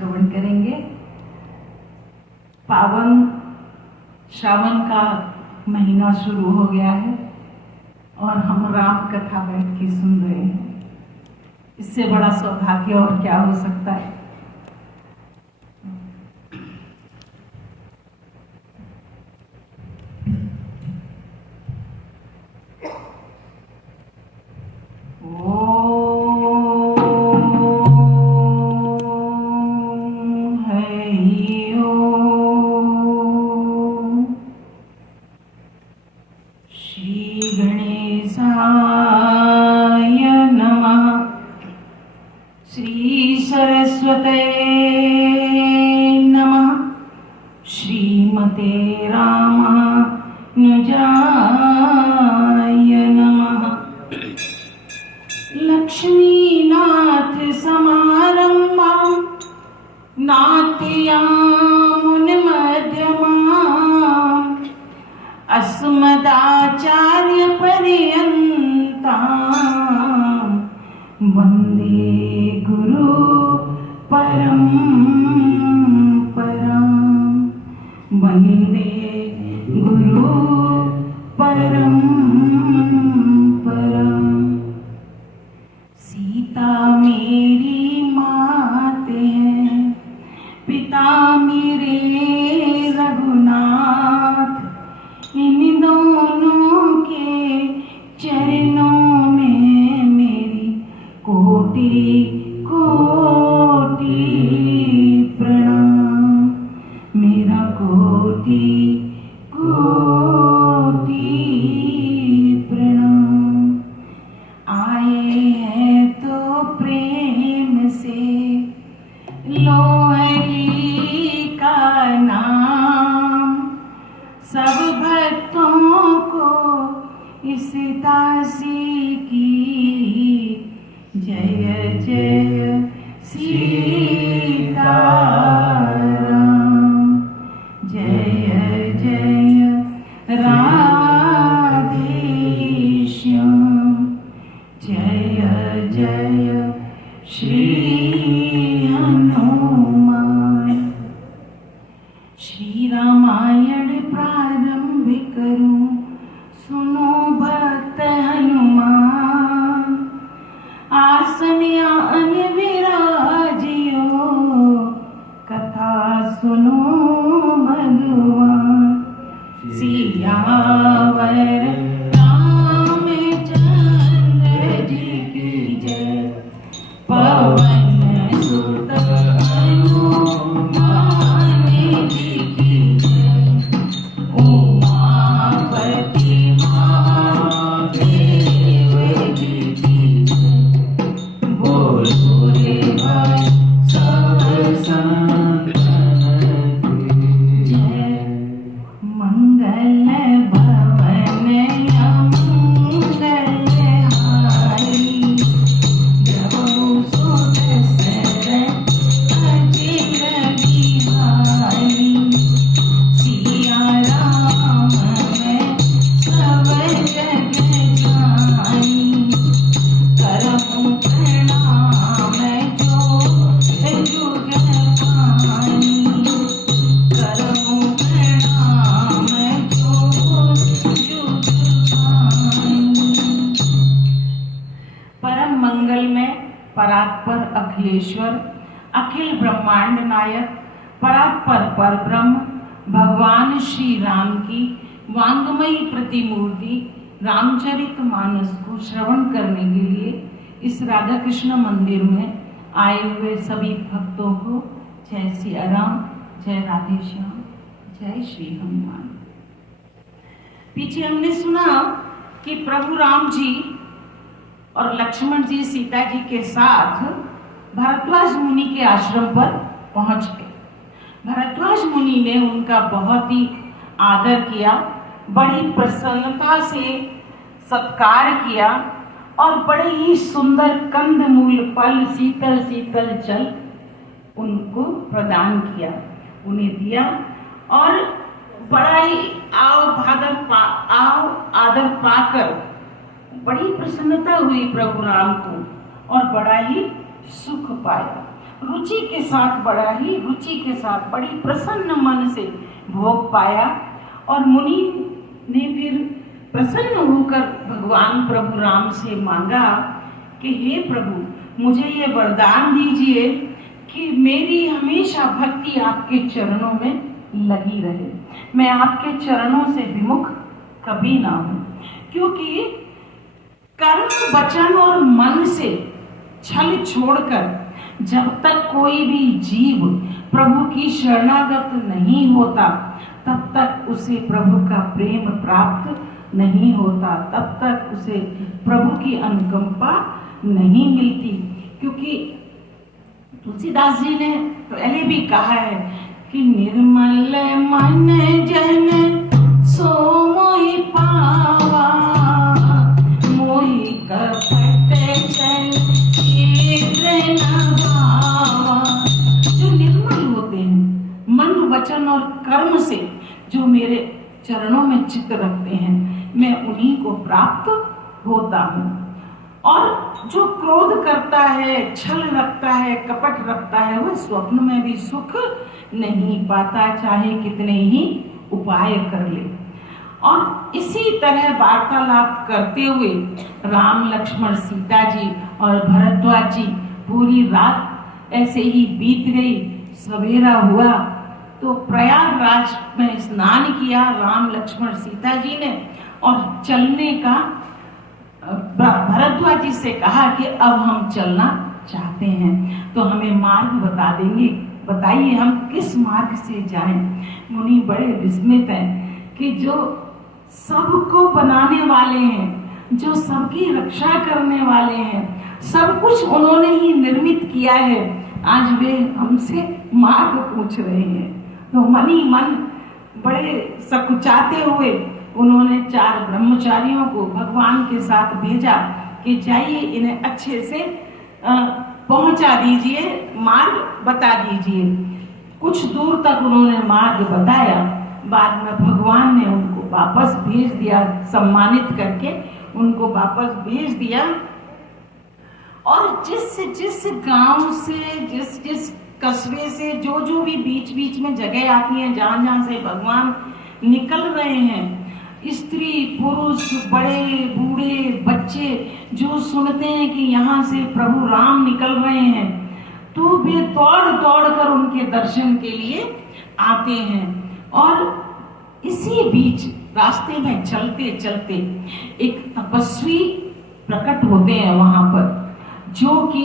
श्रवण करेंगे। पावन श्रावण का महीना शुरू हो गया है और हम राम कथा बैठ के सुन रहे हैं। इससे बड़ा सौभाग्य और क्या हो सकता है। अस्मदाचार्य पर्यन्ता वन्दे गुरु परम्परा वन्दे गुरु परम्परा। सीता मेरी मात है, पिता मेरे रघुनाथ, इन दोनों के चरणों में मेरी कोटि कोटि प्रणाम, मेरा कोटि कोटि प्रणाम। आए हैं तो प्रेम से लो हरि का नाम, सब भक्तों को इस दासी की जय जय सीताराम, जय जय राधेश्याम, जय जय श्री हनुमान। श्री रामायण प्रारंभ करूं, सुनो भक्त हनुमान, आसन आन विराजियो, कथा सुनो भगवान। सियावर रामचंद्र जी की जय, पवन सुत हनुमान जी की जय, उमापति महादेव जी की जय। बोलो रे भाई सब संतन की जय। मंगल भवन मंगल हारी, जपौ सुत सरन अजिर बिहारी। सिया राम मैं सब जग जानी, करहूँ प्रणाम जो जुग पानी, करहूँ प्रणाम जो जुग पानी। परम मंगल में परात्पर अखिलेश्वर, अखिल ब्रह्मांड नायक, परात्पर पर ब्रह्म भगवान श्री राम की वांगमयी प्रतिमूर्ति रामचरितमानस को श्रवण करने के लिए इस राधा कृष्ण मंदिर में आए हुए सभी भक्तों को जय सिया राम, जय राधे श्याम, जय श्री हनुमान। पीछे हमने सुना कि प्रभु राम जी और लक्ष्मण जी सीता जी के साथ भरद्वाज मुनि के आश्रम पर पहुंच गए। भरद्वाज मुनि ने उनका बहुत ही आदर किया, बड़ी प्रसन्नता से सत्कार किया और बड़े ही सुंदर कंदमूल फल, शीतल शीतल जल उनको प्रदान किया, उन्हें दिया और बड़ा ही आदर पाकर बड़ी प्रसन्नता हुई प्रभु राम को और बड़ा ही सुख पाया। रुचि के साथ, बड़ा ही रुचि के साथ, बड़ी प्रसन्न मन से भोग पाया। और मुनि ने फिर प्रसन्न होकर भगवान प्रभु राम से मांगा कि हे प्रभु, मुझे ये वरदान दीजिए कि मेरी हमेशा भक्ति आपके चरणों में लगी रहे, मैं आपके चरणों से विमुख कभी ना हूं। क्योंकि कर्म, वचन और मन से छल छोड़कर जब तक कोई भी जीव प्रभु की शरणागत नहीं होता, तब तक उसे प्रभु का प्रेम प्राप्त नहीं होता, तब तक उसे प्रभु की अनुकंपा नहीं मिलती। क्योंकि तुलसीदास जी ने पहले भी कहा है कि निर्मल मन जन सो मोहि पावा, मोहि कपट छल चित्र न भावा। जो निर्मल होते हैं मन, वचन और कर्म से, जो मेरे चरणों में चित्त रखते हैं, मैं उन्हीं को प्राप्त होता हूँ। और जो क्रोध करता है, छल रखता है, कपट रखता है, वह स्वप्न में भी सुख नहीं पाता, चाहे कितने ही उपाय कर ले। और इसी तरह वार्तालाप करते हुए राम, लक्ष्मण, सीता जी और भरद्वाज जी पूरी रात ऐसे ही बीत गई। सवेरा हुआ तो प्रयागराज में स्नान किया राम, लक्ष्मण, सीता जी ने, और चलने का भरद्वाज जी से कहा कि अब हम चलना चाहते हैं, तो हमें मार्ग बता देंगे, बताइए हम किस मार्ग से जाएं। मुनि बड़े विस्मित हैं कि जो सबको बनाने वाले हैं, जो सबकी रक्षा करने वाले हैं, सब कुछ उन्होंने ही निर्मित किया है, आज वे हमसे मार्ग पूछ रहे हैं। तो मन ही मन बड़े सकुचाते हुए उन्होंने 4 ब्रह्मचारियों को भगवान के साथ भेजा कि जाइए इन्हें अच्छे से पहुंचा दीजिए, मार्ग बता दीजिए। कुछ दूर तक उन्होंने मार्ग बताया, बाद में भगवान ने उनको वापस भेज दिया, सम्मानित करके उनको वापस भेज दिया। और जिस गांव से, जिस कस्बे से, जो भी बीच बीच में जगह आती है, जहां से भगवान निकल रहे हैं, स्त्री, पुरुष, बड़े, बूढ़े, बच्चे जो सुनते हैं कि यहाँ से प्रभु राम निकल रहे हैं, तो वे दौड़ दौड़ कर उनके दर्शन के लिए आते हैं। और इसी बीच रास्ते में चलते चलते एक तपस्वी प्रकट होते हैं वहां पर, जो कि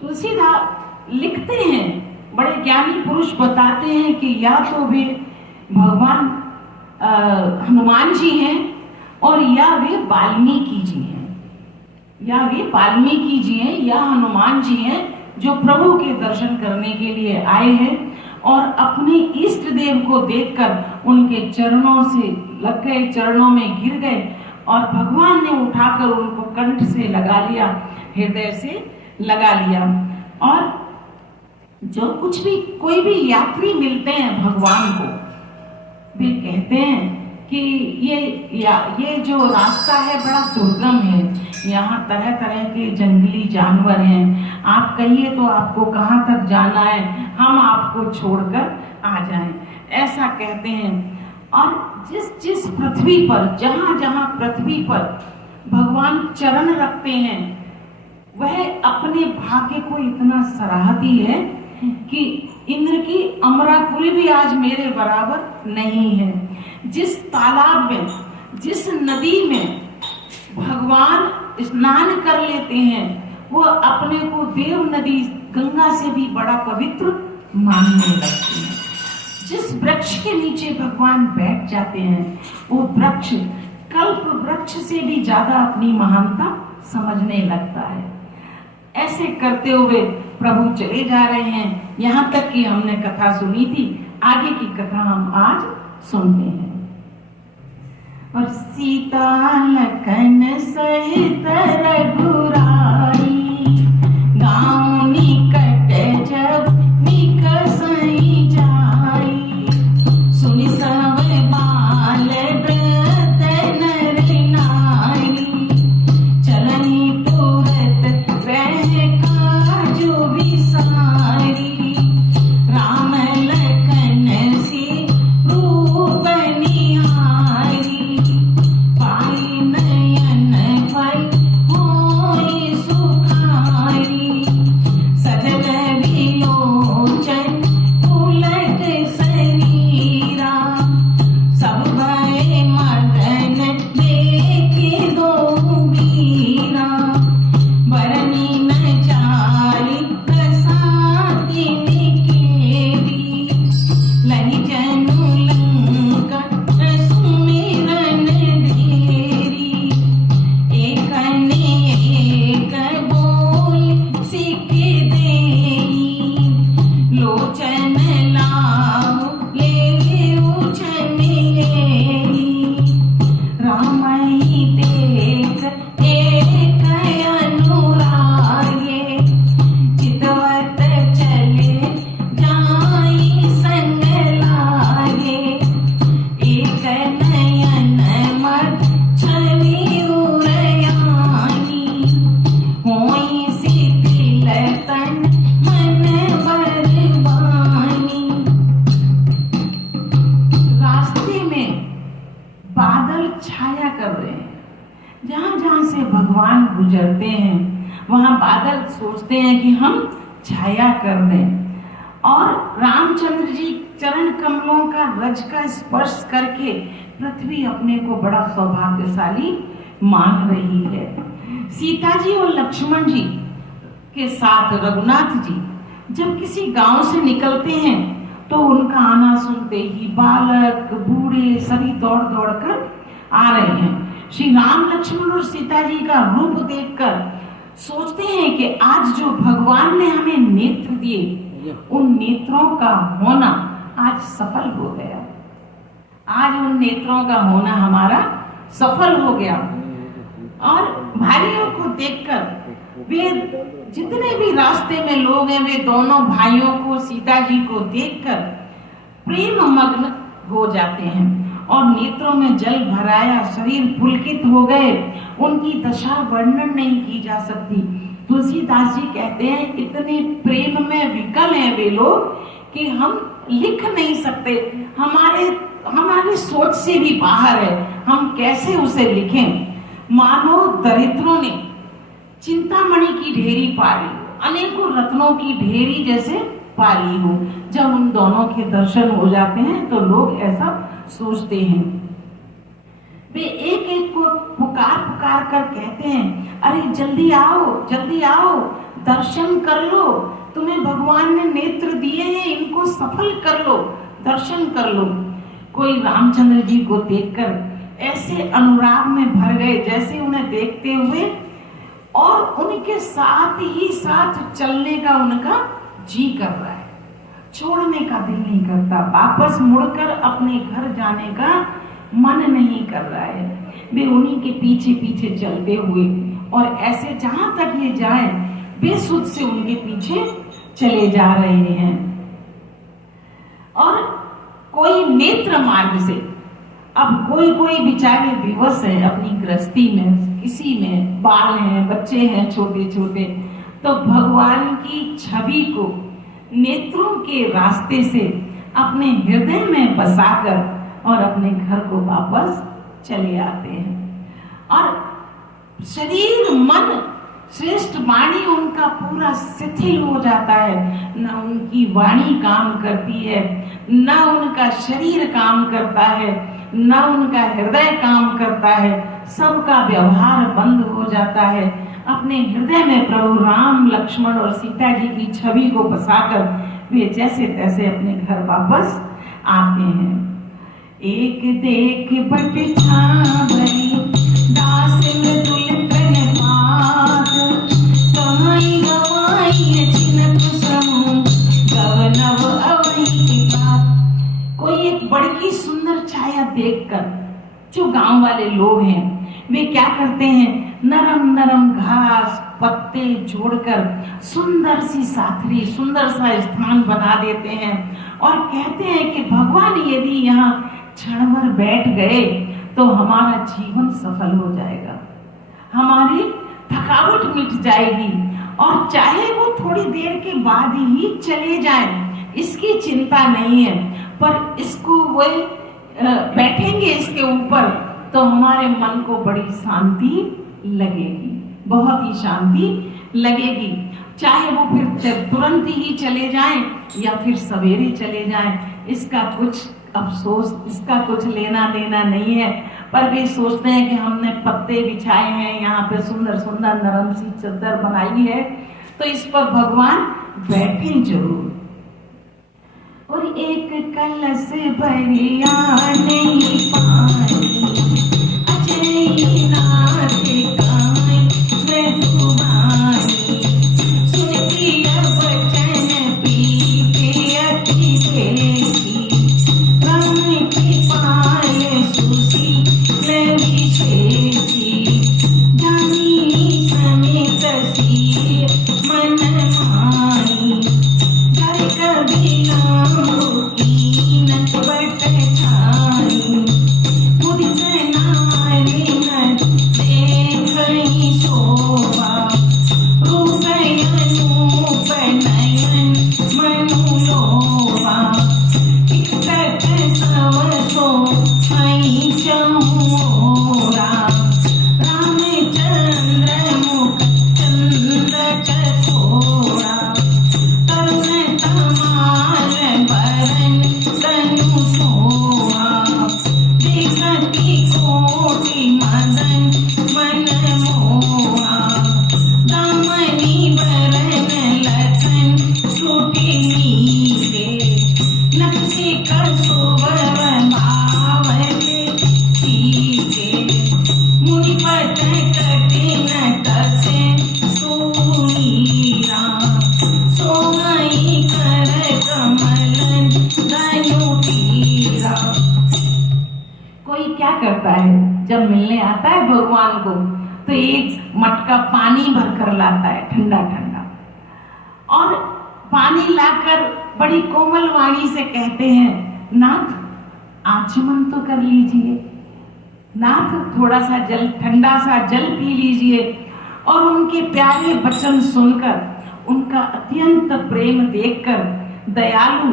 तुलसीदास लिखते हैं, बड़े ज्ञानी पुरुष बताते हैं कि या तो वे भगवान हनुमान जी हैं, और या वे वाल्मीकि जी हैं, या वे वाल्मीकि जी हैं या हनुमान जी हैं, जो प्रभु के दर्शन करने के लिए आए हैं और अपने इष्ट देव को देखकर उनके चरणों से लग गए, चरणों में गिर गए, और भगवान ने उठाकर उनको कंठ से लगा लिया, हृदय से लगा लिया। और जो कुछ भी कोई भी यात्री मिलते हैं भगवान को, वे कहते हैं कि ये जो रास्ता है बड़ा दुर्गम है, यहाँ तरह तरह के जंगली जानवर हैं, आप कहिए तो आपको कहाँ तक जाना है, हम आपको छोड़कर आ जाएं, ऐसा कहते हैं। और जिस पृथ्वी पर, जहाँ पृथ्वी पर भगवान चरण रखते हैं, वह अपने भाग्य को इतना सराहती है कि इंद्र की अमरापुरी भी आज मेरे बराबर नहीं है। जिस तालाब में, जिस नदी में भगवान स्नान कर लेते हैं, वो अपने को देव नदी गंगा से भी बड़ा पवित्र मानने लगते हैं। जिस वृक्ष के नीचे भगवान बैठ जाते हैं, वो वृक्ष कल्प वृक्ष से भी ज्यादा अपनी महानता समझने लगता है। ऐसे करते हुए प्रभु चले जा रहे हैं, यहाँ तक कि हमने कथा सुनी थी, आगे की कथा हम आज सुनते हैं। और सीता लखन सहित रघुराई, गाँव निकट जब निकसई जाई, सुनि सब बाल व्रत नर नारी, चलनी पुरत रह काजो विसारी। लोचन लाओ ले उछन लेई, रामई देख एक अनुरागे, चितवत चले जाई संग लागे, एक नयन मत छवि उरयानी, होई शिथिल तन मन बरबानी। रास्ते में बादल छाया कर रहे हैं, जहां जहां से भगवान गुजरते हैं वहां बादल सोचते हैं कि हम छाया कर दें, और रामचंद्र जी चरण कमलों का रज का स्पर्श करके पृथ्वी अपने को बड़ा सौभाग्यशाली मान रही है। सीता जी और लक्ष्मण जी के साथ रघुनाथ जी जब किसी गांव से निकलते हैं तो उनका आना सुनते ही बालक बूढ़े सभी दौड़ दौड़ कर आ रहे हैं। श्री राम लक्ष्मण और सीता जी का रूप देखकर सोचते हैं कि आज जो भगवान ने हमें नेत्र दिए, उन नेत्रों का होना आज सफल हो गया। आज उन नेत्रों का होना हमारा सफल हो गया। और भाइयों को देखकर वे जितने भी रास्ते में लोग हैं, वे दोनों भाइयों को, सीता जी को देखकर प्रेम मग्न हो जाते हैं और नेत्रों में जल भराया, शरीर पुलकित हो गए। उनकी दशा वर्णन नहीं की जा सकती। तुलसीदास जी कहते हैं इतने प्रेम में विकल हैं वे लोग कि हम लिख नहीं सकते, हमारे सोच से भी बाहर है, हम कैसे उसे लिखें। मानो दरिद्रों ने चिंतामणि की ढेरी पाली, अनेकों रत्नों की ढेरी जैसे पाली हो। जब उन दोनों के दर्शन हो जाते हैं तो लोग ऐसा सोचते हैं। वे एक एक को पुकार पुकार कर कहते हैं, अरे जल्दी आओ, जल्दी आओ, दर्शन कर लो, तुम्हें भगवान ने नेत्र दिए हैं, इनको सफल कर लो, दर्शन कर लो। कोई रामचंद्र जी को देखकर ऐसे अनुराग में भर गए जैसे उन्हें देखते हुए और उनके साथ ही साथ चलने का उनका जी कर रहा है, छोड़ने का दिल नहीं करता, वापस मुड़कर अपने घर जाने का मन नहीं कर रहा है। वे उन्हीं के पीछे पीछे चलते हुए और ऐसे जहां तक ये जाए बेसुध से उनके पीछे चले जा रहे हैं। और कोई नेत्र मार्ग से, अब कोई कोई बेचारे विवश है अपनी गृहस्थी में, किसी में बाल हैं, बच्चे हैं छोटे छोटे, तो भगवान की छवि को नेत्रों के रास्ते से अपने हृदय में बसाकर और अपने घर को वापस चले आते हैं। और शरीर मन श्रेष्ठ वाणी उनका पूरा शिथिल हो जाता है, न उनकी वाणी काम करती है, न उनका शरीर काम करता है, न उनका हृदय काम करता है, सबका व्यवहार बंद हो जाता है। अपने हृदय में प्रभु राम लक्ष्मण और सीता जी की छवि को बसाकर वे जैसे तैसे अपने घर वापस आते हैं। एक देख बट छावरी दास मृदुल तन पात, कहाई गवाई छिनक समूह गवनव अवहि बात। कोई एक बड़ी सुंदर छाया देखकर जो गांव वाले लोग हैं वे क्या करते हैं, नरम नरम घास पत्ते जोड़कर सुंदर सी साथरी, सुंदर सा स्थान बना देते हैं और कहते हैं कि भगवान यदि यहाँ क्षण भर बैठ गए तो हमारा जीवन सफल हो जाएगा, हमारी थकावट मिट जाएगी और चाहे वो थोड़ी देर के बाद ही चले जाएं, इसकी चिंता नहीं है, पर इसको वो बैठेंगे इसके ऊपर तो हमारे मन को बड़ी शांति लगेगी, बहुत ही शांति लगेगी। चाहे वो फिर तुरंत ही चले जाएं या फिर सवेरे चले जाएं, इसका कुछ अफसोस, इसका कुछ लेना देना नहीं है। पर वे सोचते हैं कि हमने पत्ते बिछाए हैं, यहाँ पे सुंदर सुंदर नरम सी चादर बनाई है, तो इस पर भगवान बैठे जरूर। और एक कलश भरिया नहीं पानी, अजय नाथ काई मैं सुबानी, सुन प्रिय वचन पीते हई चौरा रामचंद्र मुख चंद्र चकोरा तरुण तमाल बरन तनु सोहा देखती कोटि मदन मन मोहा दामनी बरन लखन टूटी नीरे नक्शे कसुवर भावले सीके मुनिपत कठिन कसे सुनीरा सोहई कर कमलन दनु तीरा। कोई क्या करता है जब मिलने आता है भगवान को तो एक मटका पानी भरकर लाता है ठंडा ठंडा, और पानी लाकर बड़ी कोमल वाणी से कहते हैं नाथ आचमन तो कर लीजिए, नाथ थोड़ा सा जल ठंडा सा जल पी लीजिए। और उनके प्यारे वचन सुनकर उनका अत्यंत प्रेम देखकर दयालु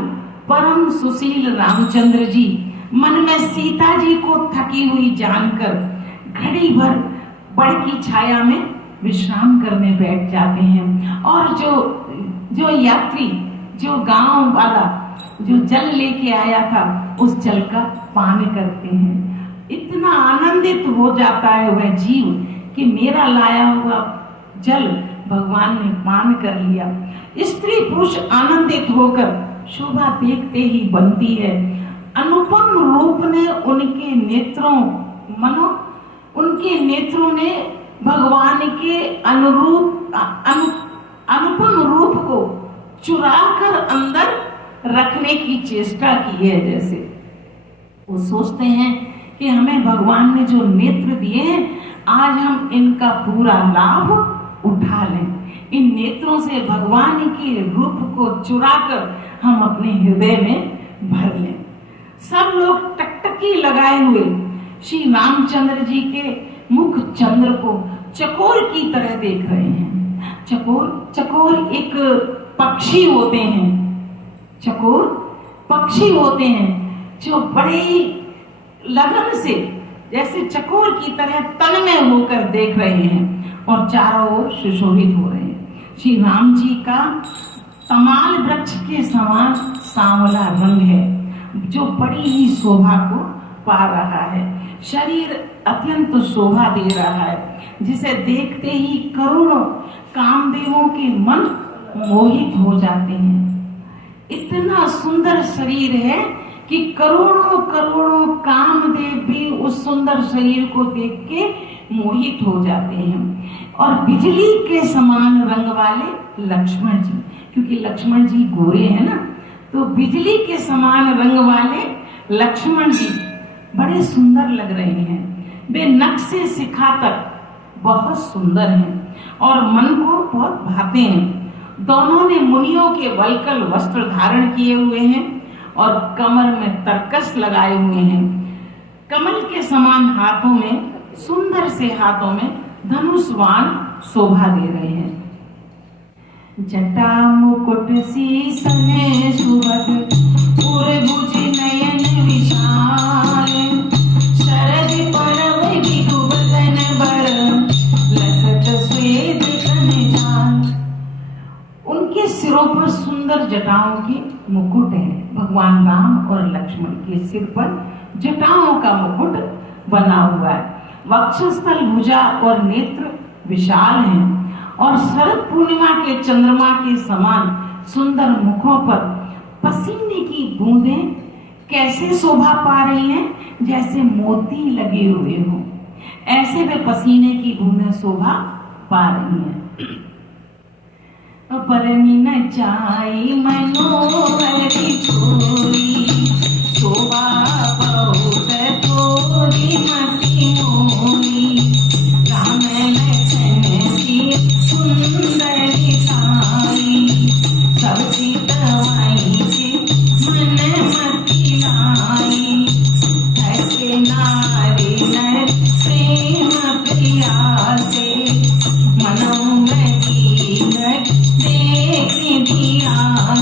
परम सुशील रामचंद्र जी मन में सीता जी को थकी हुई जानकर घड़ी भर बड़ की छाया में विश्राम करने बैठ जाते हैं। और जो यात्री जो गांव वाला जो जल लेके आया था उस जल का पान करते हैं। इतना आनंदित हो जाता है वह जीव कि मेरा लाया हुआ जल भगवान ने पान कर लिया। स्त्री पुरुष आनंदित होकर शोभा देखते ही बनती है। अनुपम रूप ने उनके नेत्रों ने भगवान के अनुपम रूप को चुराकर अंदर रखने की चेष्टा की है। जैसे वो सोचते हैं कि हमें भगवान ने जो नेत्र दिए हैं आज हम इनका पूरा लाभ उठा लें, इन नेत्रों से भगवान के रूप को चुराकर हम अपने हृदय में भर लें। सब लोग टकटकी लगाए हुए श्री रामचंद्र जी के मुख चंद्र को चकोर की तरह देख रहे हैं। चकोर एक पक्षी होते हैं, चकोर पक्षी होते हैं जो बड़े लगन से जैसे चकोर की तरह तन्मय होकर देख रहे हैं और चारों ओर सुशोभित हो रहे हैं। श्री राम जी का तमाल वृक्ष के समान सांवला रंग है जो बड़ी ही शोभा को पा रहा है। शरीर अत्यंत शोभा दे रहा है जिसे देखते ही करोड़ों कामदेवों के मन मोहित हो जाते हैं। इतना सुंदर शरीर है कि करोड़ों करोड़ों कामदेव भी उस सुंदर शरीर को देख के मोहित हो जाते हैं। और बिजली के समान रंग वाले लक्ष्मण जी, क्योंकि लक्ष्मण जी गोरे हैं ना, तो बिजली के समान रंग वाले लक्ष्मण जी बड़े सुंदर लग रहे हैं। वे नख से शिखा तक बहुत सुंदर हैं और मन को बहुत भाते हैं। दोनों ने मुनियों के वल्कल वस्त्र धारण किए हुए हैं और कमर में तरकस लगाए हुए हैं। कमल के समान हाथों में, सुंदर से हाथों में धनुष बाण शोभा दे रहे हैं। जटा मुकुट शीसने सुभग पूर्वभुज नयन विशाल शरद पर्व विधु बदन बर लसत स्वेद कन जाल। उनके सिरों पर सुंदर जटाओं के मुकुट है। भगवान राम और लक्ष्मण के सिर पर जटाओं का मुकुट बना हुआ है। वक्षस्थल, भुजा और नेत्र विशाल हैं और शरद पूर्णिमा के चंद्रमा के समान सुंदर मुखों पर पसीने की बूंदें कैसे शोभा पा रही हैं, जैसे मोती लगे हुए हों, ऐसे वे पसीने की बूंदें शोभा पा रही हैं। परनी न जाई मनोहर छोरी शोभा बहुत थोड़ी मती मोरी राम लखन की सुंदरी साई सब दवाई के मन मती लाई ऐसे नारी नर प्रेम प्रिया से मनों में देख दिया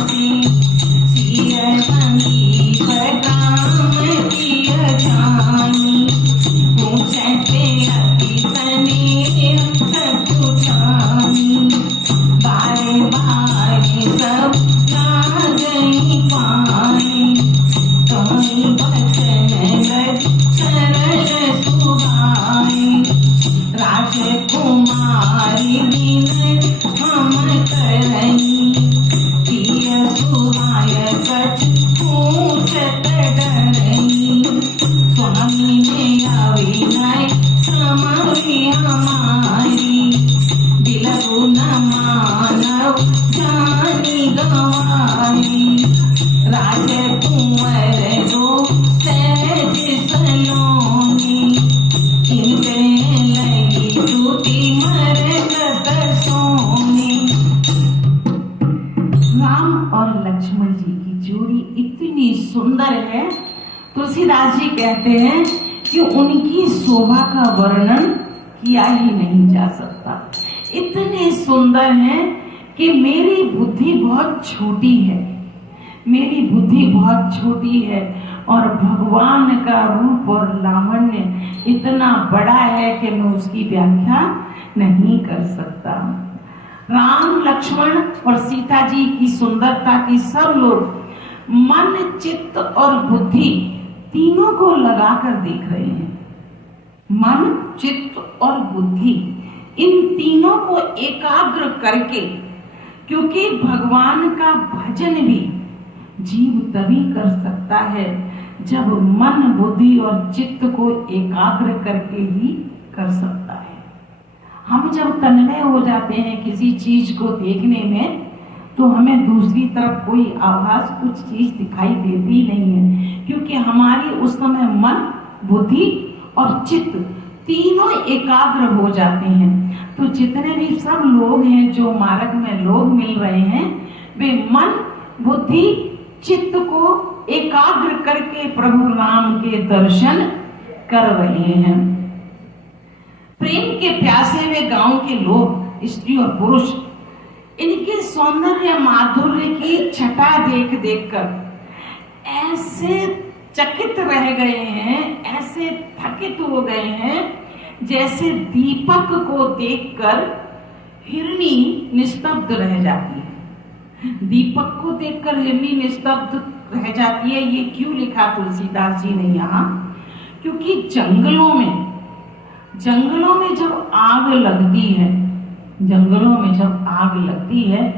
से कछ पूछत डरई। स्वामी ने आवे नाय समावी हमारी, बिलहु न मानव जानी गवाई। राजकुंवर दो सहज सलोनी, इनके लगी टूटी मरकत सोनी। राम और लक्ष्मण जी की जोड़ी इतनी सुंदर है, तुलसीदास जी कहते हैं कि उनकी शोभा का वर्णन किया ही नहीं जा सकता। इतने सुंदर हैं कि मेरी बुद्धि बहुत छोटी है, मेरी बुद्धि बहुत छोटी है, और भगवान का रूप और लावण्य इतना बड़ा है कि मैं उसकी व्याख्या नहीं कर सकता। राम, लक्ष्मण और सीता जी की सुंदरता की सब लोग मन, चित्त और बुद्धि तीनों को लगाकर देख रहे हैं। मन, चित्त और बुद्धि, इन तीनों को एकाग्र करके, क्योंकि भगवान का भजन भी जीव तभी कर सकता है जब मन, बुद्धि और चित्त को एकाग्र करके ही कर सकता है। हम जब तन्मय हो जाते हैं किसी चीज को देखने में, तो हमें दूसरी तरफ कोई आभास, कुछ चीज दिखाई देती नहीं है, क्योंकि हमारी उस समय मन, बुद्धि और चित्त तीनों एकाग्र हो जाते हैं। तो जितने भी सब लोग हैं, जो मार्ग में लोग मिल रहे हैं, वे मन, बुद्धि, चित्त को एकाग्र करके प्रभु राम के दर्शन कर रहे हैं। प्रेम के प्यासे हुए गांव के लोग, स्त्री और पुरुष, इनके सौंदर्य माधुर्य की छटा देख देख कर ऐसे चकित रह गए हैं, ऐसे थकित हो गए हैं, जैसे दीपक को देखकर हिरणी निस्तब्ध रह जाती है। दीपक को देखकर हिरणी निस्तब्ध रह जाती है। ये क्यों लिखा तुलसीदास जी ने यहाँ? क्योंकि जंगलों में जब आग लगती है, जंगलों में जब आग लगती है,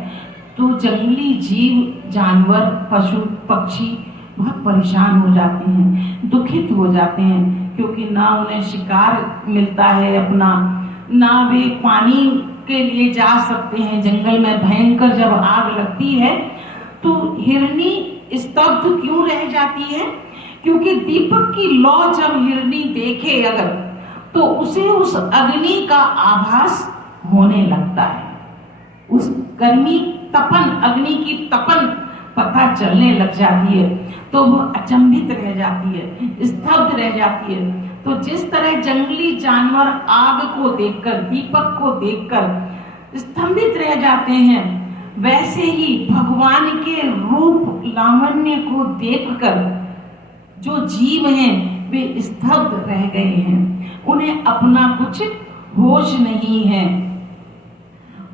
तो जंगली जीव, जानवर, पशु पक्षी बहुत परेशान हो जाते हैं, दुखित हो जाते हैं, क्योंकि ना उन्हें शिकार मिलता है अपना, ना वे पानी के लिए जा सकते हैं। जंगल में भयंकर जब आग लगती है, तो हिरणी स्तब्ध क्यों रह जाती है? क्योंकि दीपक की लौ जब हिरणी देखे अगर, तो उसे उस अग्नि का आभास होने लगता है, उस गर्मी तपन, अग्नि की तपन पता चलने लग जाती है, तो वो अचंभित रह जाती है, स्तब्ध रह जाती है। तो जिस तरह जंगली जानवर आग को देखकर, दीपक को देखकर स्तंभित रह जाते हैं, वैसे ही भगवान के रूप लावण्य को देखकर जो जीव हैं वे स्तब्ध रह गए हैं, उन्हें अपना कुछ होश नहीं है।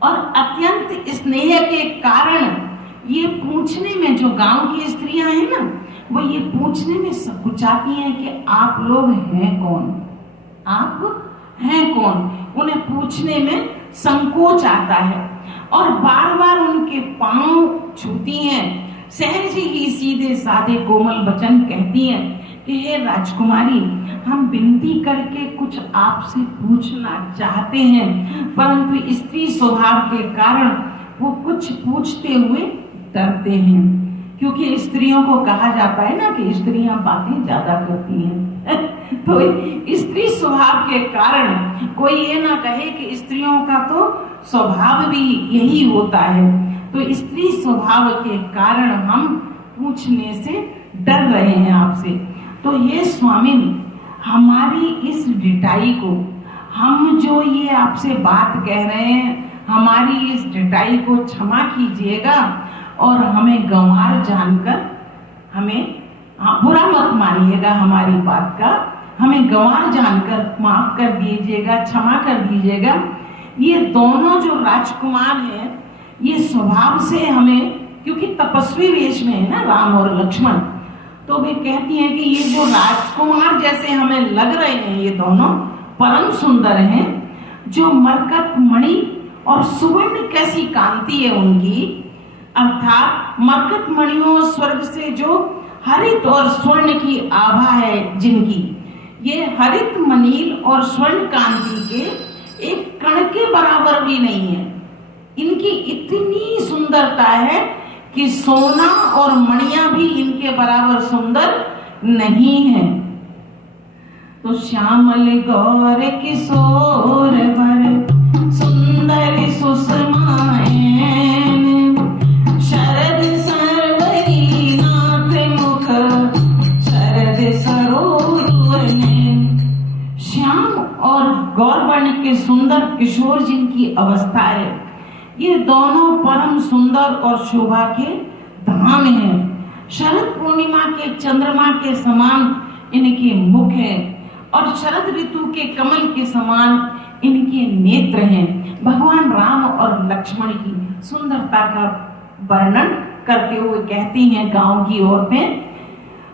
और अत्यंत स्नेह के कारण ये पूछने में, जो गांव की स्त्रियां हैं ना, वो ये पूछने में सकुचाती हैं कि आप लोग हैं कौन, आप हैं कौन। उन्हें पूछने में संकोच आता है और बार बार उनके पांव छूती हैं, सहज ही सीधे साधे कोमल वचन कहती हैं कि हे राजकुमारी, हम विनती करके कुछ आपसे पूछना चाहते हैं, परंतु स्त्री स्वभाव के कारण वो कुछ पूछते हुए डरते हैं, क्योंकि स्त्रियों को कहा जाता है ना कि स्त्रियां बातें ज्यादा करती हैं। तो स्त्री स्वभाव के कारण कोई ये ना कहे कि स्त्रियों का तो स्वभाव भी यही होता है, तो स्त्री स्वभाव के कारण हम पूछने से डर रहे हैं आपसे। तो ये स्वामी, हमारी इस डिटाई को, हम जो ये आपसे बात कह रहे हैं, हमारी इस डिटाई को क्षमा कीजिएगा और हमें गंवार जानकर, हमें बुरा मत मानिएगा हमारी बात का, हमें गंवार जानकर माफ कर दीजिएगा, क्षमा कर दीजिएगा। ये दोनों जो राजकुमार हैं, ये स्वभाव से हमें, क्योंकि तपस्वी वेश में है ना राम और लक्ष्मण, तो वे कहती हैं कि ये जो राजकुमार जैसे हमें लग रहे हैं, ये दोनों परम सुंदर हैं, जो मरकत मणि और सुवर्ण कैसी कांति है उनकी, अर्थात मरकत मणियों स्वर्ग से जो हरित और स्वर्ण की आभा है जिनकी, ये हरित मनील और स्वर्ण कांति के एक कण के बराबर भी नहीं है। इनकी इतनी सुंदरता है कि सोना और मणियां भी इनके बराबर सुंदर नहीं है। तो श्यामल गौर किशोर वर सुंदर सुषमाएं, शरद सरवरी नाथ मुख शरद सरोरुवन। श्याम और गौरवर्ण के सुंदर किशोर जिनकी अवस्था है, ये दोनों परम सुंदर और शोभा के धाम हैं। शरद पूर्णिमा के चंद्रमा के समान इनके मुख हैं और शरद ऋतु के कमल के समान इनके नेत्र हैं। भगवान राम और लक्ष्मण की सुंदरता का वर्णन करते हुए कहती हैं गांव की औरतें,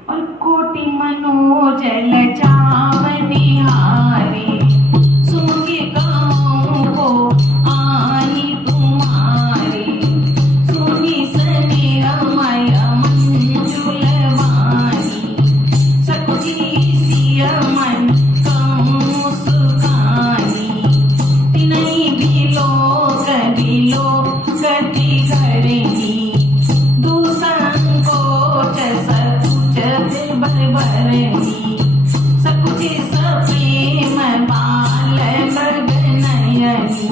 और कोटि मनोज लजावन निहारे, सूर्य गाँव को आई तुम्हारे, सुनी स्नेह मय मंजुल वाणी, सकुची सिय मन कहूँ सुखानी, तिनहि बिलो गति करेंगी, दुसंकोच सकुच बरबरनी, सकुच सप्रेम बाल मृग नयनी,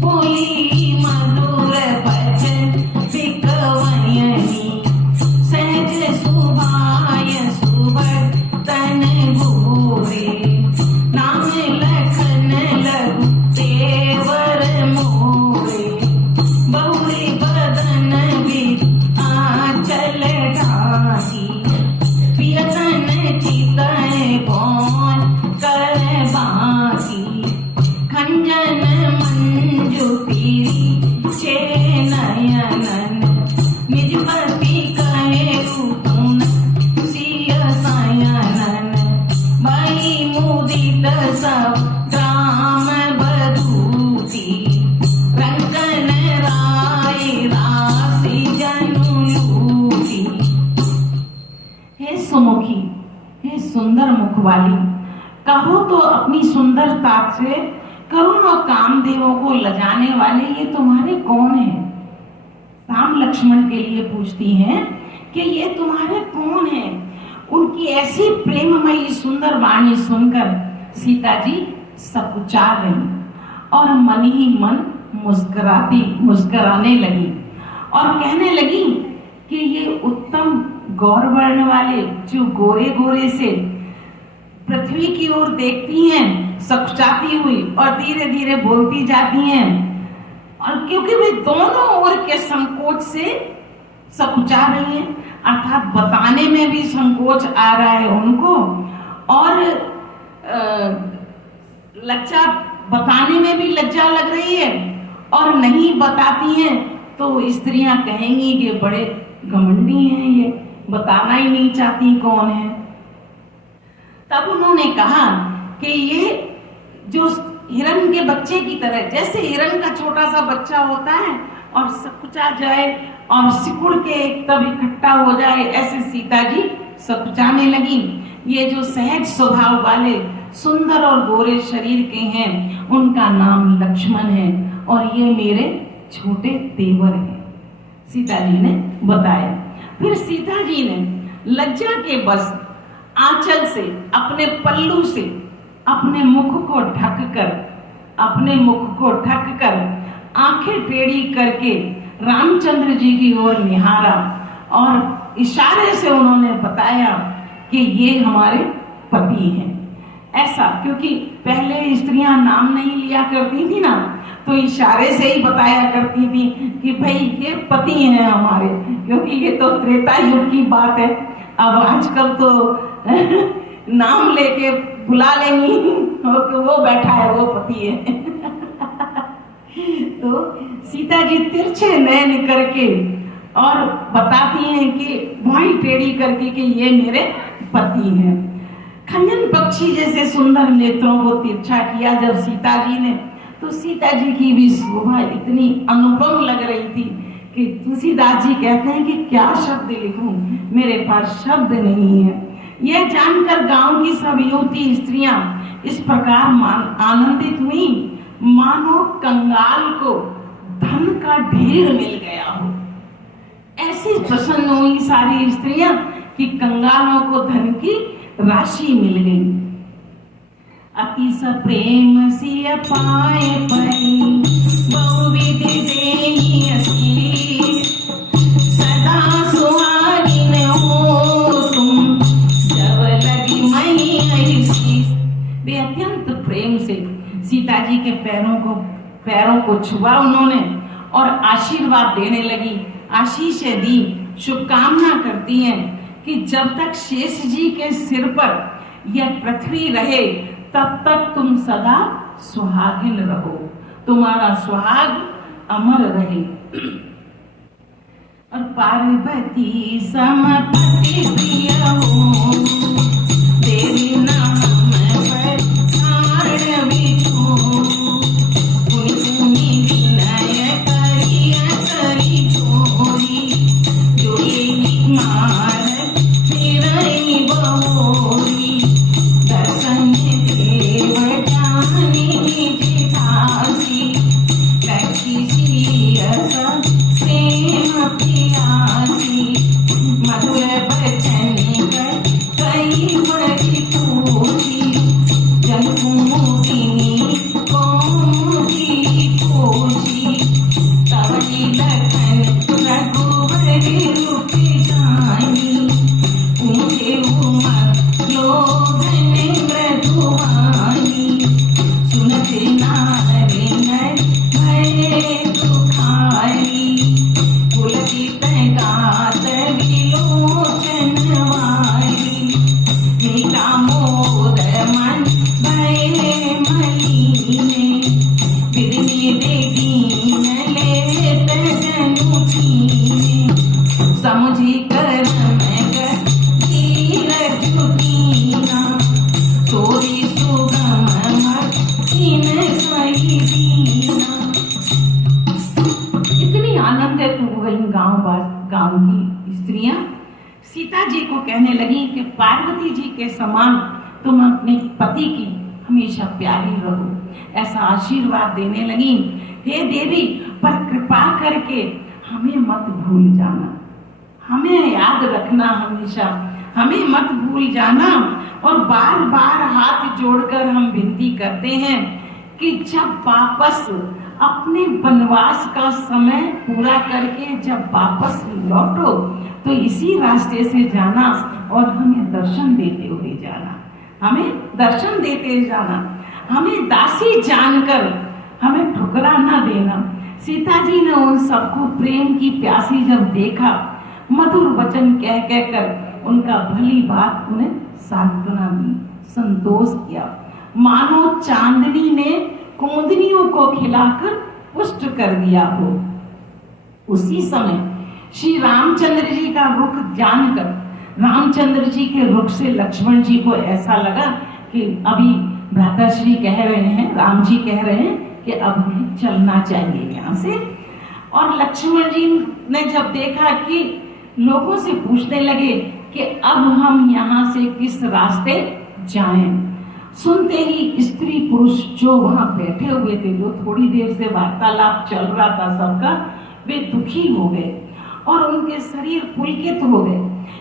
बोली मधुर वचन बिकवयनी, सहज सुभाय सुवर्तन भूरे, नाम लखन लघु तेवर मोरे, बहुरी बदन भी आंचल ढाकी, पियतन चितय भौन कर बाकी, खंजन मंजू पीरी छे नयनन, निज पति कहे रुकुन सिय सयनन, भई मुदित सब ग्राम बधूती, रंगन राय राशि जनु लूटी। हे सुमुखी, हे सुंदर मुख वाली, कहो तो अपनी सुंदरता से करुण और कामदेवों को लजाने वाले ये तुम्हारे कौन हैं? राम लक्ष्मण के लिए पूछती हैं कि ये तुम्हारे कौन हैं? उनकी ऐसी प्रेममयी सुंदर वाणी सुनकर सीता जी सकुचा गई और मन ही मन मुस्कुराने लगी और कहने लगी कि ये उत्तम गौरवर्ण वाले जो गोरे गोरे से पृथ्वी की ओर देखती हैं सकुचाती हुई और धीरे धीरे बोलती जाती हैं, और क्योंकि वे दोनों ओर के संकोच से सकुचा रही हैं, अर्थात बताने में भी संकोच आ रहा है उनको और लज्जा, बताने में भी लज्जा लग रही है और नहीं बताती हैं तो स्त्रियां कहेंगी कि बड़े घमंडी हैं, ये बताना ही नहीं चाहती कौन है। तब उन्होंने कहा कि ये जो हिरण के बच्चे की तरह, जैसे हिरण का छोटा सा बच्चा होता है और सकुचा जाए और सिकुड़ के तब इकट्ठा हो जाए, ऐसे सीता जी सकुचाने लगी। ये जो सहज स्वभाव वाले सुंदर और गोरे शरीर के हैं उनका नाम लक्ष्मण है और ये मेरे छोटे देवर हैं, सीता जी ने बताया। फिर सीता जी ने लज्जा के बस आंचल से, अपने पल्लू से अपने मुख को ढककर आंखें टेढ़ी करके रामचंद्र जी की ओर निहारा और इशारे से उन्होंने बताया कि ये हमारे पति हैं। ऐसा क्योंकि पहले स्त्रियां नाम नहीं लिया करती थी ना, तो इशारे से ही बताया करती थी कि भाई ये पति हैं हमारे, क्योंकि ये तो त्रेता युग की बात है। अब आजकल तो नाम लेके बुला लेंगी तो वो बैठा है, वो पति है। तो सीता जी तिरछे नयन करके और बताती हैं कि भौं टेढ़ी करके कि ये मेरे पति हैं। खंजन पक्षी जैसे सुंदर नेत्रों को तिरछा किया जब सीता जी ने, तो सीता जी की भी शोभा इतनी अनुपम लग रही थी कि तुलसीदास जी कहते हैं कि क्या शब्द लिखूं, मेरे पास शब्द नहीं है। यह जानकर गांव की सब युवती स्त्रियां इस प्रकार आनंदित हुई मानो कंगाल को धन का ढेर मिल गया हो। ऐसी प्रसन्न हुई सारी स्त्रियां कि कंगालों को धन की राशि मिल गई। अति प्रेम सिय पाए परी बहुविध देहि असीस, सदा सुहागिन हो तुम जब लगी मई ऐसीस। वे अत्यंत प्रेम से सीता जी के पैरों को छुआ उन्होंने और आशीर्वाद देने लगी, आशीषें दी, शुभकामना करती हैं कि जब तक शेष जी के सिर पर यह पृथ्वी रहे तब तक तुम सदा सुहागिन रहो, तुम्हारा सुहाग अमर रहे। और पार्वती समपति प्रिय हो, तेरे नाम पर प्राण बिछो, पुनि विनय करिया करी छोरी, जो ये मार तेरी बहोरी, दर्शन देव जानी जितासी, लखी सियस प्रेम प्रियासी, मधुर बचन कई बड़ी पूछी, जन कुमुदिनी कौमुदी पूछी, तवई लखन रघुवर रूप जानी, ऊंचे उमर लोभन मृदुवानी, सुनते नारी नर भये दुखारी, पुलकित गात विलोचन वारी, मीठा मोर मन भये मलीने, बिरनी बेदीन लेत जनु कीने, समुझी करम धीरज कीना, तोरी सुगम मतीन सही दीना। इतनी आनंदित हो गई गांव की स्त्रियां सीता जी को कहने लगी कि पार्वती जी के समान तुम अपने पति की हमेशा प्यारी रहो, ऐसा आशीर्वाद देने लगी। हे देवी, पर कृपा करके हमें मत भूल जाना, हमें याद रखना, हमेशा हमें मत भूल जाना। और बार बार हाथ जोड़कर हम विनती करते हैं कि जब वापस अपने वनवास का समय पूरा करके जब वापस लौटो तो इसी रास्ते से जाना और हमें दर्शन देते हुए जाना, हमें दर्शन देते जाना, हमें दासी जानकर हमें ठुकरा ना देना। सीता जी ने उन सबको प्रेम की प्यासी जब देखा, मधुर वचन कह कहकर उनका भली बात उन्हें सांत्वना दी, संतोष किया, मानो चांदनी ने कुमुदनियों को खिलाकर पुष्ट कर दिया हो। उसी समय श्री रामचंद्र जी का रुख जानकर, रामचंद्र जी के रुख से लक्ष्मण जी को ऐसा लगा कि अभी भ्राताश्री कह रहे हैं, राम जी कह रहे हैं कि अब हमें चलना चाहिए यहाँ से। और लक्ष्मण जी ने जब देखा कि लोगों से पूछने लगे कि अब हम यहाँ से किस रास्ते जाएं, सुनते ही स्त्री पुरुष जो वहां बैठे हुए थे, जो थोड़ी देर से वार्तालाप चल रहा था सबका, वे दुखी हो गए और उनके शरीर पुलकित हो गए।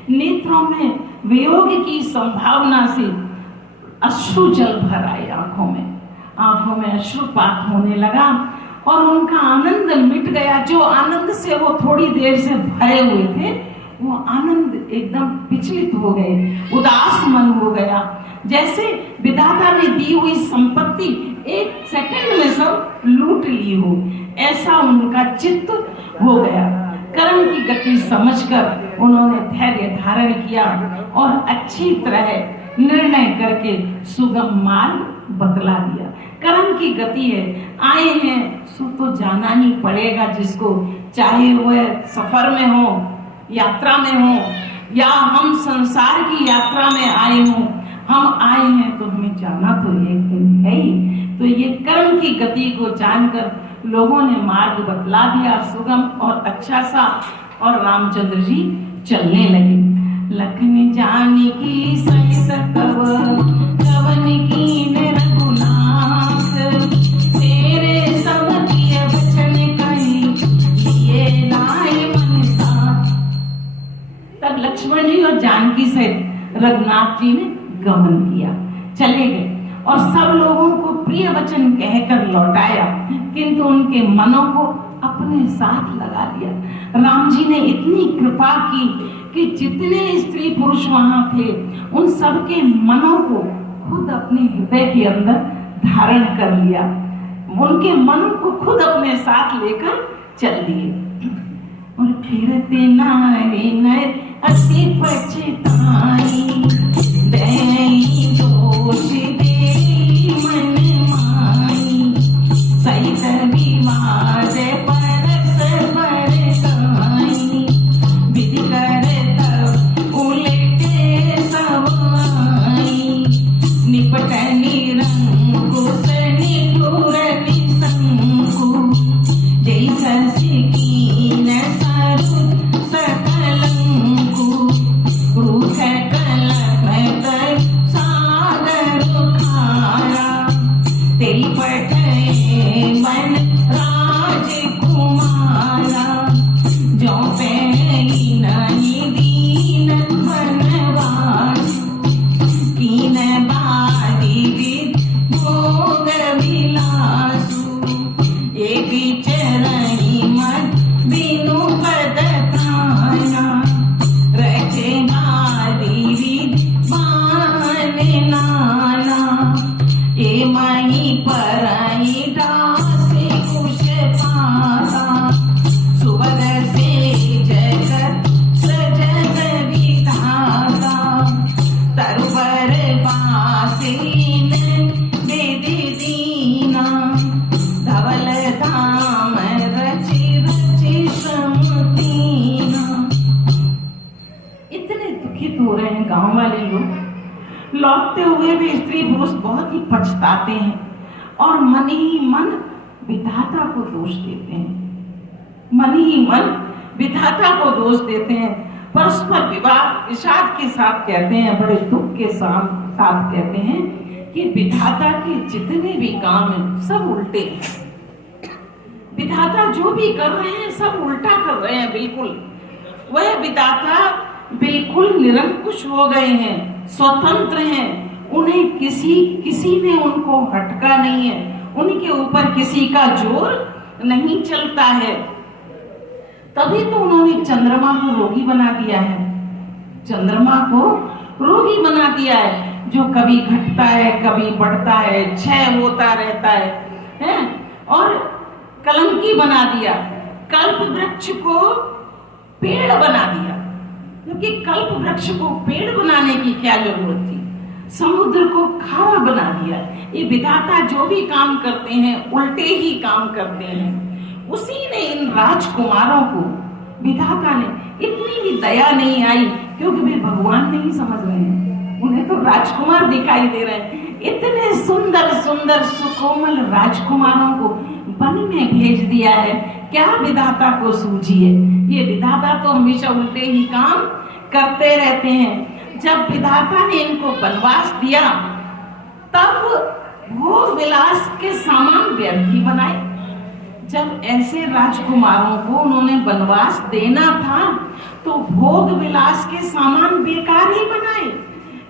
नेत्रों में वियोग की संभावना से अश्रु जल भर आए, आंखों में अश्रुपात होने लगा और उनका आनंद मिट गया। जो आनंद से वो थोड़ी देर से भरे हुए थे, वो आनंद एकदम विचलित हो गए, उदास मन हो गया, जैसे विधाता ने दी हुई संपत्ति एक सेकंड में सब लूट ली हो, ऐसा उनका चित्त हो गया। कर्म की गति समझकर उन्होंने धैर्य धारण किया और अच्छी तरह निर्णय करके सुगम मार्ग बतला दिया। कर्म की गति है, आए हैं सो तो जाना ही पड़ेगा जिसको, चाहे वह सफर में हो, यात्रा में हो, या हम संसार की यात्रा में आए हों, हम आए हैं तो हमें जाना तो एक दिन है ही। तो ये कर्म की गति को जानकर लोगों ने मार्ग बतला दिया सुगम और अच्छा सा, और रामचंद्र जी चलने लगे। लखन जानकी सहित तब कवन कीन रघुनाथ, तेरे सब किए वचन कही लिए नाय मन साथ। तब लक्ष्मण जी और जानकी सहित रघुनाथ जी ने गमन किया, चले गए और सब लोगों को प्रिय वचन कहकर लौटाया, किंतु उनके मनों को अपने साथ लगा लिया। राम जी ने इतनी कृपा की कि जितने स्त्री पुरुष वहां थे उन सबके मनों को खुद अपने हृदय के अंदर धारण कर लिया, उनके मनों को खुद अपने साथ लेकर चल दिए। और फिरते नारे नर अति पछताई, देई दोष दे मन माई, सहित विवाद परस बरसाई, विधि कर तब उलटे सब आई, निपट निरंकुश निठुर निशंकु, जैसा सिकीन सरु सकलंकु, क्रूर कलप सागर खारा, तेई पठे मन राजकुमारा, जो पैन दीन बनवास, कीन बारी विद भोग विलासु, ये विचरई मत बिनु पद प्राणा, रचे बारी विद बान नाना, ये मई परई दासी कुश पासा, सुबद से जगत सजग विधाता, तरुवर बासीन विधि दीना, धवल धाम रचि रचि समतीना। इतने दुखित हो रहे हैं गांव वाले लोग, लौटते हुए भी स्त्री पुरुष बहुत ही पछताते हैं और मन ही मन विधाता को दोष देते हैं, मन ही मन विधाता को दोष देते हैं। परस्पर विवाद विषाद के साथ कहते हैं, बड़े दुख के साथ कहते हैं कि विधाता के जितने भी काम हैं सब उल्टे हैं, विधाता जो भी कर रहे हैं सब उल्टा कर रहे हैं। बिल्कुल वह विधाता बिल्कुल निरंकुश हो गए हैं, स्वतंत्र हैं, उन्हें किसी ने उनको हटका नहीं है, उनके ऊपर किसी का जोर नहीं चलता है। तभी तो उन्होंने चंद्रमा को रोगी बना दिया है, चंद्रमा को रोगी बना दिया है, जो कभी घटता है कभी बढ़ता है, क्षय होता रहता है? और कलंकी बना दिया, कल्प वृक्ष को पेड़ बना दिया, क्योंकि कल्प वृक्ष को पेड़ बनाने की क्या जरूरत थी, समुद्र को खारा बना दिया। ये विधाता जो भी काम करते हैं उल्टे ही काम करते हैं। उसी ने इन राजकुमारों को विधाता ने इतनी भी दया नहीं आई, क्योंकि वे भगवान नहीं समझ रहे हैं, उन्हें तो राजकुमार दिखाई दे रहे हैं। इतने सुंदर सुंदर सुकोमल राजकुमारों को वन में भेज दिया है, क्या विधाता को सूझिए। ये विधाता तो हमेशा उल्टे ही काम करते रहते हैं। जब विधाता ने इनको वनवास दिया तब भोग विलास के सामान व्यर्थ ही बनाए। जब ऐसे राजकुमारों को उन्होंने वनवास देना था तो भोग विलास के सामान बेकार ही बनाए।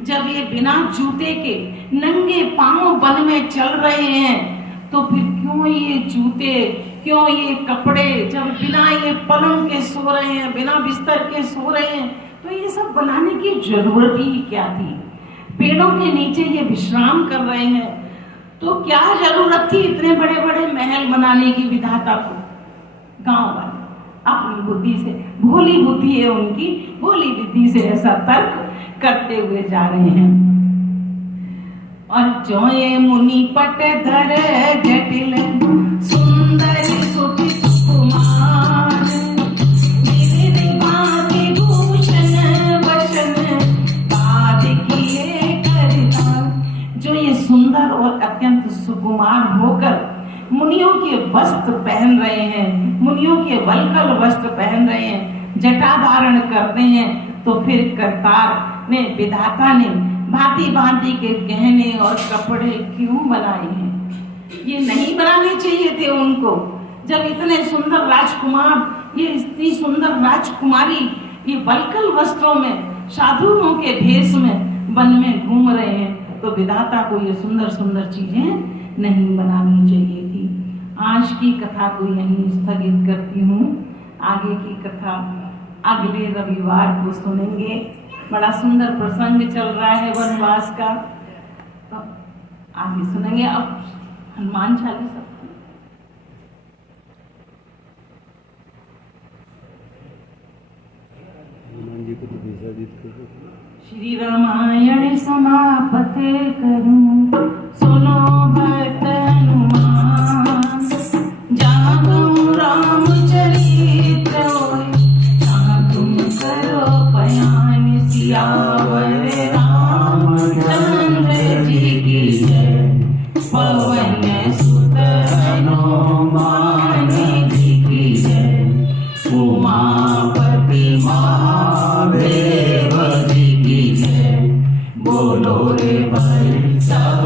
जब ये बिना जूते के नंगे पांव वन में चल रहे हैं तो फिर क्यों ये जूते, क्यों ये कपड़े, जब बिना ये पलंग के सो रहे हैं, बिना बिस्तर के सो रहे हैं, तो ये सब बनाने की जरूरत ही क्या थी। पेड़ों के नीचे ये विश्राम कर रहे हैं तो क्या जरूरत थी इतने बड़े बड़े महल बनाने की विधाता को। गांव वाले अपनी बुद्धि से, भोली बुद्धि है उनकी, भोली बुद्धि से ऐसा तर्क करते हुए जा रहे हैं। और जो ये मुनि पट धर जटिल सुंदर सुखी कुमार, भूषण वचन बाद किए करता। जो ये सुंदर और अत्यंत सुकुमार होकर मुनियों के वस्त्र पहन रहे हैं, मुनियों के वल्कल वस्त्र पहन रहे हैं, जटा धारण करते हैं, तो फिर करतार ने, विधाता ने भांति भांति के गहने और कपड़े क्यों बनाए हैं? ये नहीं बनाने चाहिए थे उनको। जब इतने सुंदर राजकुमार, ये इतनी सुंदर राजकुमारी ये वल्कल वस्त्रों में, साधुओं के भेष में वन में घूम रहे हैं, तो विधाता को ये सुंदर सुंदर चीजें नहीं बनानी चाहिए थी। आज की कथा को यहीं स्थगित करती हूँ। आगे की कथा अगले रविवार को सुनेंगे। बड़ा सुंदर प्रसंग चल रहा है वनवास का, तो आगे सुनेंगे। अब हनुमान चालीसा श्री रामायण समापते करूं, सुनो भक्त हनुमान। जहाँ तुम रामचरित्र होए, जहाँ तुम करो बयान। सियावर रामचंद्र जी की जय। पवन सुत हनुमान जी की जय। उमापति महादेव जी की जय। बोलो रे भाई सब